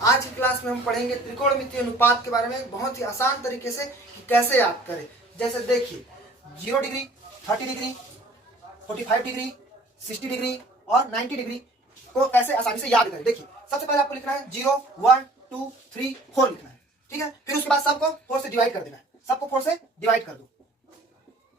आज की क्लास में हम पढ़ेंगे त्रिकोणमितीय अनुपात के बारे में बहुत ही आसान तरीके से कि कैसे याद करें। जैसे देखिए 0 डिग्री, 30 डिग्री, 45 डिग्री, 60 डिग्री और 90 डिग्री को कैसे आसानी से याद करें। देखिए सबसे पहले आपको लिखना है 0, 1, 2, 3, 4 लिखना है, ठीक है। फिर उसके बाद सबको 4 से डिवाइड कर देना है, सबको 4 से डिवाइड कर दो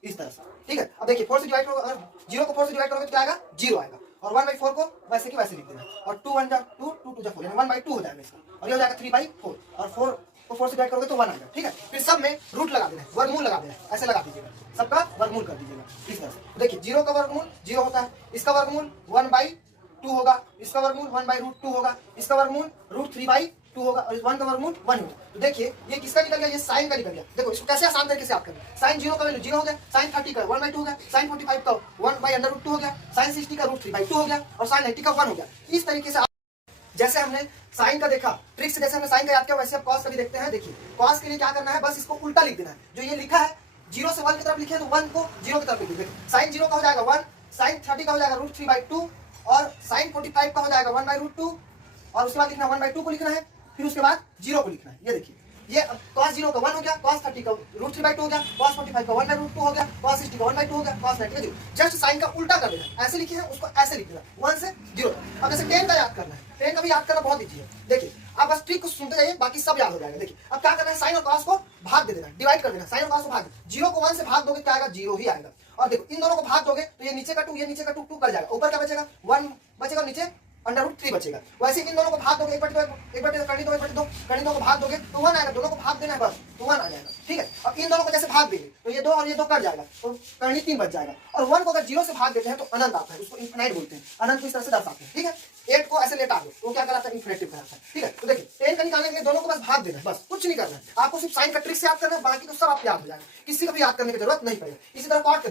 इस तरह से, ठीक है। अब देखिए 4 से डिवाइड करोगे, अगर 0 को 4 से डिवाइड करोगे तो क्या आएगा, 0 आएगा। और 1/4 को वैसे की वैसे लिख देना और 2 1 जा 2, 2 2 जा 4 यानी 1/2 हो जाएगा इसका, और ये हो जाएगा 3/4 और 4 को 4 से डिवाइड करोगे तो 1 आएगा, ठीक है। फिर सब में रूट लगा देना है, वर्गमूल लगा देना है, ऐसे लगा दीजिएगा, सबका वर्गमूल कर दीजिएगा इस तरह से। देखिए 0 का वर्गमूल 0 होता है, इसका वर्गमूल 1/2 होगा, इसका वर्गमूल 1/√2 होगा, इसका वर्गमूल √3/2 होगा और इस 1 का वर्गमूल 1 होगा। तो देखिए ये किसका निकल गया, ये साइन का निकल गया। देखो इसको कैसे आसान तरीके से याद करना है। साइन 0 का वैल्यू 0 हो गया, साइन 30 का 1/2 हो गया, साइन 45 का 1/√2 हो गया, साइन 60 का √3/2 हो गया और साइन 90 का 1 हो गया। इस तरीके से जैसे हमने साइन का देखा ट्रिक से, जैसे हमने साइन का याद किया वैसे अब कॉस का भी देखते हैं। देखिए कॉस के लिए क्या करना है, बस इसको उल्टा लिख देना है। जो ये लिखा है 0 से 1 की तरफ लिखे तो 1 को 0 की तरफ लिख देंगे। साइन 0 का हो जाएगा 1, साइन 30 का हो जाएगा √3/2 और साइन 45 का हो जाएगा 1/√2 और उसके बाद लिखना 1/2 को लिखना है, फिर उसके बाद 0 को लिखना है। ये देखिए ये cos 0 का 1 हो गया, cos 30 का √3/2 हो गया, cos 45 का 1/√2 हो गया, cos 60 का 1/2 हो गया, cos 90 का 0। जस्ट साइन का उल्टा कर देना, ऐसे लिखे हैं उसको ऐसे लिख देना 1 से 0। अब जैसे tan का याद करना है, tan का भी याद करना बहुत ईजी है। देखिए आप बस ट्रिक को सुनते जाइए, बाकी सब याद हो जाएगा। देखिए अब क्या करना है, साइन और cos को भाग दे देना, डिवाइड कर देना। साइन और cos को भाग 0 को 1 से भाग दोगे क्या आएगा, 0 ही आएगा। और देखो इन दोनों को भाग दोगे तो ये नीचे का 2, ये नीचे का 2, 2 कर जाएगा, ऊपर क्या बचेगा 1 बचेगा, नीचे √3 बचेगा। वैसे इन दोनों को भाग दोगे, 1/2 करनी दो, 1/2 करनी दो को भाग दोगे तो 1 आएगा, दोनों को भाग देना है बस तो 1 आ जाएगा, ठीक है। अब इन दोनों को जैसे भाग देंगे तो ये 2 और ये 2 कट जाएगा तो करनी 3 बच जाएगा। और 1 को अगर 0 से भाग देते हैं तो अनंत आता है, उसको इन्फिनाइट बोलते हैं, अनंत को इस तरह से दर्शाते हैं, ठीक है। 8 को ऐसे लेटा दो तो क्या कराता है, इन्फिनिटिव कराता है, ठीक है। तो देखिए 10 का निकालने के लिए दोनों को बस भाग देना है, बस कुछ नहीं करना है आपको, सिर्फ साइन का ट्रिक से याद करना है, बाकी तो सब आप याद हो जाएगा, किसी का भी याद करने की जरूरत नहीं पड़ेगी। इसी तरह कॉट का